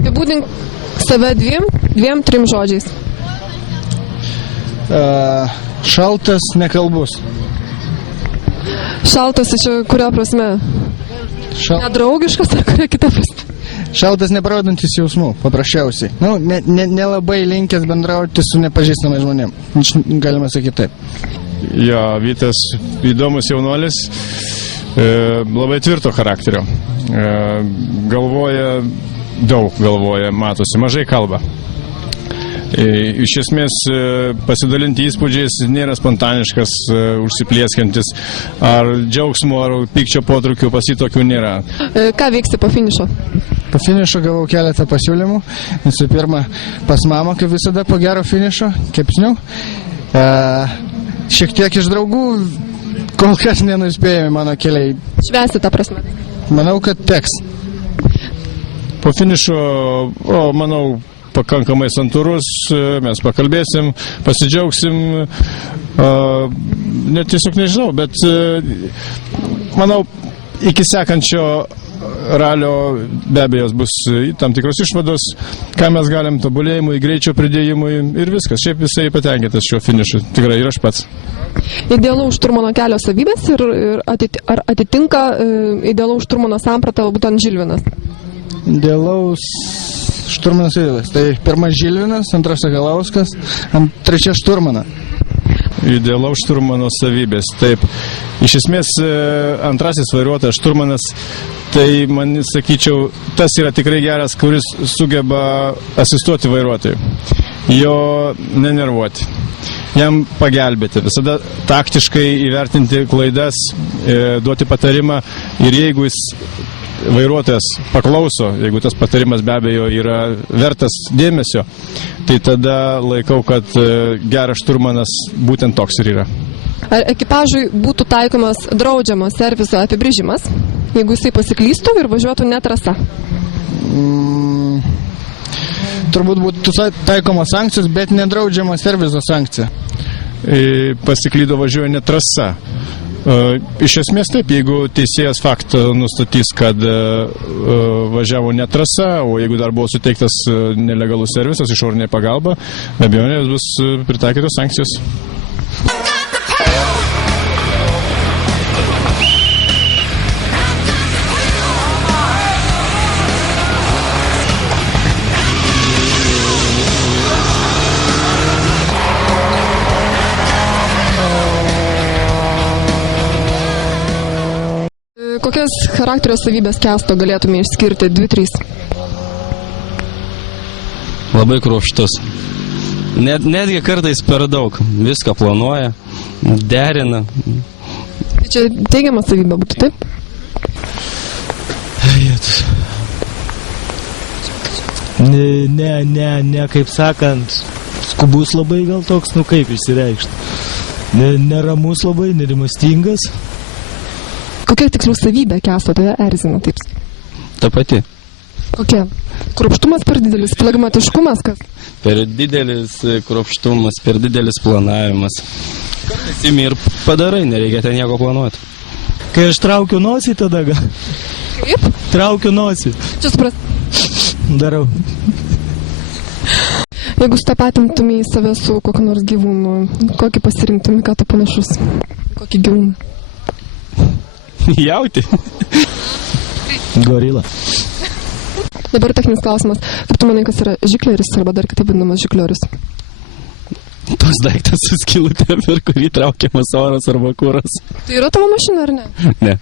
Apibūdink save dviem, trim žodžiais. Šaltas, nekalbus. Šaltas, čia kuria prasme? Nedraugiškas ar kuria kita prasme? Šaltas neparodantis jausmų, paprasčiausiai. Nelabai linkęs bendrauti su nepažįstamais žmonėmis. Galima sakyti taip. Jo, Vytas įdomus jaunuolis, labai tvirto charakterio. Daug galvoja, matosi, mažai kalba. Iš esmės pasidalinti įspūdžiais nėra spontaniškas, užsiplieskantis, ar džiaugsmo, ar pykčio potrukių pas jį tokių nėra. Ką veiksi po finišo? Po finišo gavau keletą pasiūlymų. Visų pirma, pas mamą, kaip visada, po gero finišo, kepsnių. Šiek tiek iš draugų, kol kas nenuspėjami mano keliai. Švęsti tą prasme? Manau, kad teks. Po finišo, manau, pakankamai santūrus, mes pakalbėsim, pasidžiaugsim, net tiesiog nežinau, bet manau, iki sekančio ralio be abejo bus tam tikros išvados, ką mes galim tobulėjimui, greičio pridėjimui ir viskas. Šiaip visai patenkintas šiuo finišu, tikrai ir aš pats. Idealaus šturmano kelio savybės ir ar atitinka idealaus šturmano sampratą būtent Žilvinas? Idealaus šturmanas savybės. Tai pirmas Žilvinas, antras Sakalauskas, trečia šturmana. Idealaus šturmano savybės, taip. Iš esmės antrasis vairuotojas šturmanas, tai man sakyčiau, tas yra tikrai geras, kuris sugeba asistuoti vairuotojui, jo nenervuoti, jam pagelbėti, visada taktiškai įvertinti klaidas, duoti patarimą ir jeigu vairuotojas paklauso, jeigu tas patarimas be abejo yra vertas dėmesio, tai tada laikau, kad geras šturmanas būtent toks ir yra. Ar ekipažui būtų taikomas draudžiamo serviso apibrėžimas, jeigu jisai pasiklystų ir važiuotų ne trasa? Turbūt būtų taikomos sankcijos, bet nedraudžiamo serviso sankcija. Pasiklydo važiuoja ne trasa. Iš esmės taip, jeigu teisėjas faktą nustatys, kad važiavo ne trasa, o jeigu dar buvo suteiktas nelegalus servisas, išorinė pagalba, be abejonės bus pritaikytos sankcijos. Kokias charakterio savybės Kęsto galėtume išskirti 2-3? Labai kruopštus. Netgi kartais per daug. Viską planuoja, derina. Tai čia teigiama savybė būtų, taip? Ne, kaip sakant, skubus labai gal toks, kaip išsireikšti. Neramus labai, nerimastingas. Kokia tiksliau savybė Kęsto tave erzina taip? Ta pati. Kokia? Kruopštumas per didelis, flegmatiškumas, kas? Per didelis kruopštumas, per didelis planavimas. Kartais imi ir padarai, nereikia ten nieko planuoti. Kai aš traukiu nosį, tada gal. Kaip? Traukiu nosį. Čia supras. Darau. Jeigu sutapatintumai save su kokiu nors gyvūnu, kokį pasirinktumai, ką tu panašus? Kokį gyvūną? Jauti. Gorila. Dabar techninis klausimas. Kaip tu manai, kas yra žikleris arba dar kitaip vadinamas žikleris? Tos daiktas su skylute, per kurį traukiamas oras arba kuras. Tai yra tavo mašina ar ne? Ne.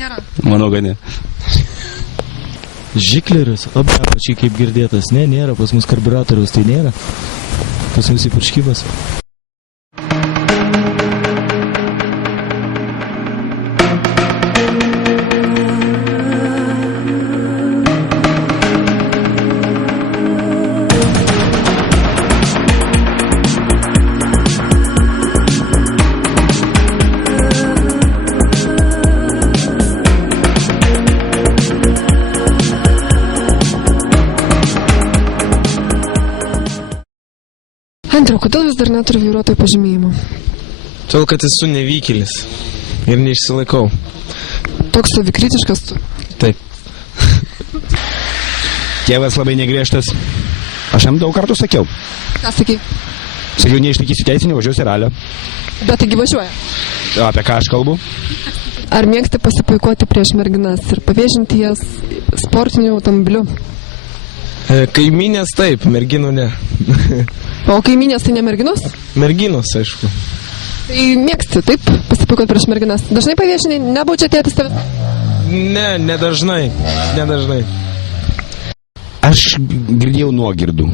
Nėra. Manau, kad ne. Žikleris, apačiai kaip girdėtas. Ne, nėra, pas mus karburatoriaus tai nėra. Pas mus įpurškymas. Andriau, kodėl vis dar neturi vairuotojo pažymėjimo? Todėl, kad esu nevykėlis ir neišsilaikau. Toks savikritiškas tu? Taip. Tėvas labai negriežtas. Aš jam daug kartų sakiau. Ką sakai? Sakiau, neišlaikysiu teisinį, važiuosiu ralio. Bet taigi važiuoja. O apie ką aš kalbu? Ar mėgsti pasipuikuoti prieš merginas ir pavėžinti jas sportiniu automobiliu? Kaiminės taip, merginų ne. O kaiminės tai ne merginos? Merginos, aišku. Tai mėgsti, taip, pasipuikuoti prieš merginas. Dažnai pavėžinai, nebaudžia tėtis tave? Ne, nedažnai. Nedažnai. Aš girdėjau nuogirdų.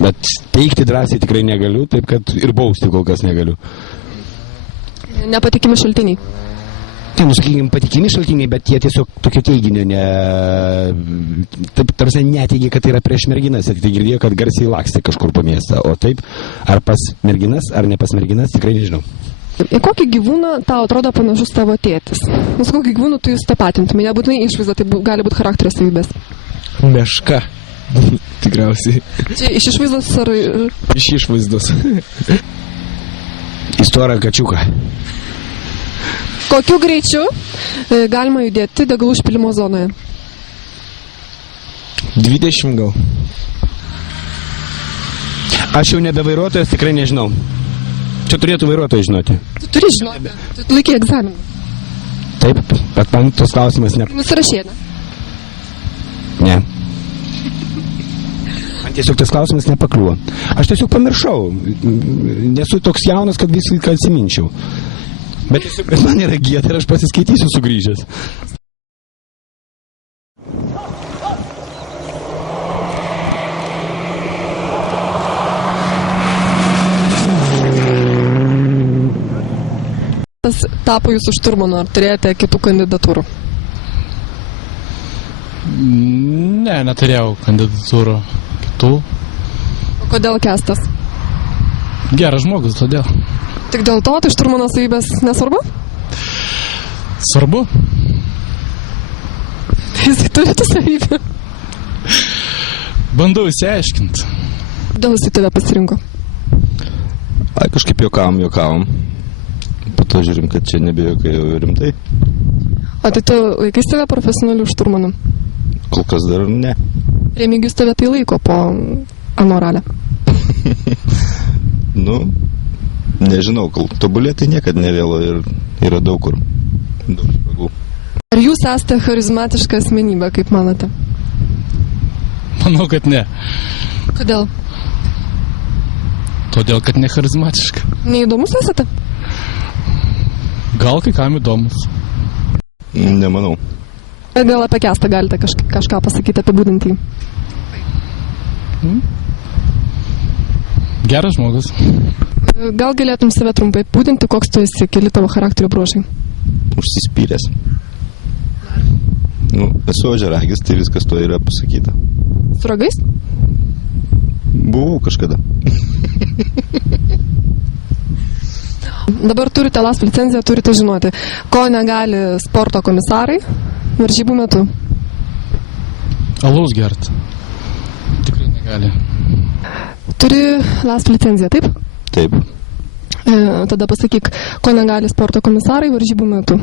Bet teikti drąsiai tikrai negaliu, taip kad ir bausti kol kas negaliu. Nepatikimi šaltiniai. Tai, sakykime, patikimi šaltiniai, bet jie tiesiog tokio teiginio taip, tarsi neteigia, kad tai yra prieš merginas. Tai girdėjau, kad garsiai lakstė kažkur po miestą. O taip, ar pas merginas, ar ne pas merginas, tikrai nežinau. Į kokį gyvūną tau atrodo panašus tavo tėtis? Su kokiu gyvūnu tu jūs tapatintumai? Nebūtinai išvaizda, tai gali būti charakterio savybės. Meška. Tikriausiai. Čia iš išvaizdos ar... Iš išvaizdos. Istorija kačiuką. Kokiu greičiu galima judėti degalų užpilimo zonoje? 20 gal. Aš jau nebe vairuotojas, tikrai nežinau. Čia turėtų vairuotojai žinoti. Tu turi žinoti. Tu laikai egzaminą. Taip, bet man tos klausimas ne. Nusirašė, ne? Ne. Man tiesiog tas klausimas nepakliuvo. Aš tiesiog pamiršau. Nesu toks jaunas, kad viską atsiminčiau. Bet tiesiog man yra gėda ir aš pasiskaitysiu sugrįžęs. Tas tapo jūsų šturmanu, ar turėjote kitų kandidatūrų? Ne, neturėjau kandidatūrų kitų. O kodėl Kęstas? Geras žmogus, todėl. Tik dėl to, tai šturmano savybės nesvarbu? Svarbu. Tai jisai turi tų savybių. Bandau įsiaiškinti. Kodėl jisai tave pasirinko? Ai, kažkaip juokavom. Po to žiūrim, kad čia nebejokai jau rimtai. O tai tu laikai save profesionaliu šturmanu? Kol kas dar ne. Remigijus tave tai laiko po anoralę. Nu, nežinau, kol tobulėti niekad nevėlo ir yra daug kur. Daug spragų. Ar jūs esate charizmatiška asmenybė, kaip manote? Manau, kad ne. Kodėl? Todėl, kad ne charizmatiška. Neįdomus esate? Gal kai kam įdomus. Nemanau. Gal apie Kęstą galite kažką pasakyti, apibūdinti jį? Geras žmogus. Gal galėtum save trumpai apibūdinti, koks tu esi, keli tavo charakterio bruožai? Užsispyręs. Nu, esu ožiaragis, tai viskas to yra pasakyta. Su ragais? Buvau kažkada. Dabar turite LASP licenciją, turite žinoti, ko negali sporto komisarai varžybų metu. Alaus gert. Tikrai negali. Turi LASP licenciją, taip? Taip. Tada pasakyk, ko negali sporto komisarai varžybų metu.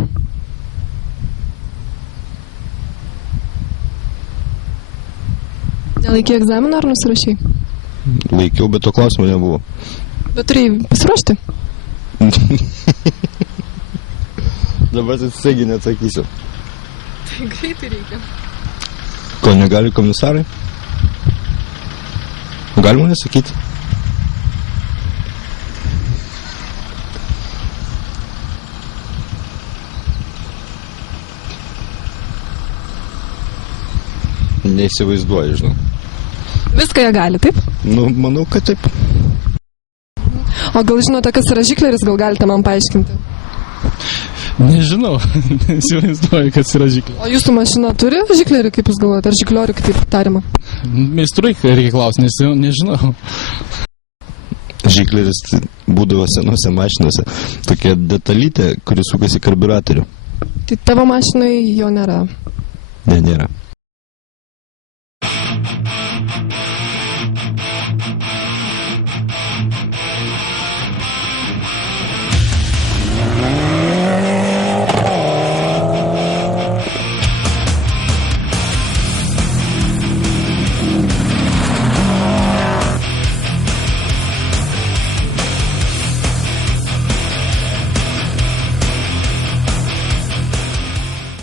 Nelaikiai egzaminą ar nusirašai? Laikiau, bet to klausimo nebuvo. Bet turėjai pasiruošti? Dabar atsisagiai neatsakysiu. Tai greitai reikia. Ko negali komisarai? Galima nesakyti. Neįsivaizduoju, žinau. Viską jie gali, taip? Nu, manau, kad taip. O gal žinote, kas yra žikleris, gal galite man paaiškinti? Nežinau, nesivaizduoju, kas yra žikleris. O jūsų mašina turi žiklerį, kaip jūs galvojate, ar žikliorių, kaip tariama? Meistrui reikia klausti, nes nežinau. Žikleris būdavo senose mašinose. Tokia detalytė, kuri sukasi karburatorių. Tai tavo mašinai jo nėra. Ne, nėra.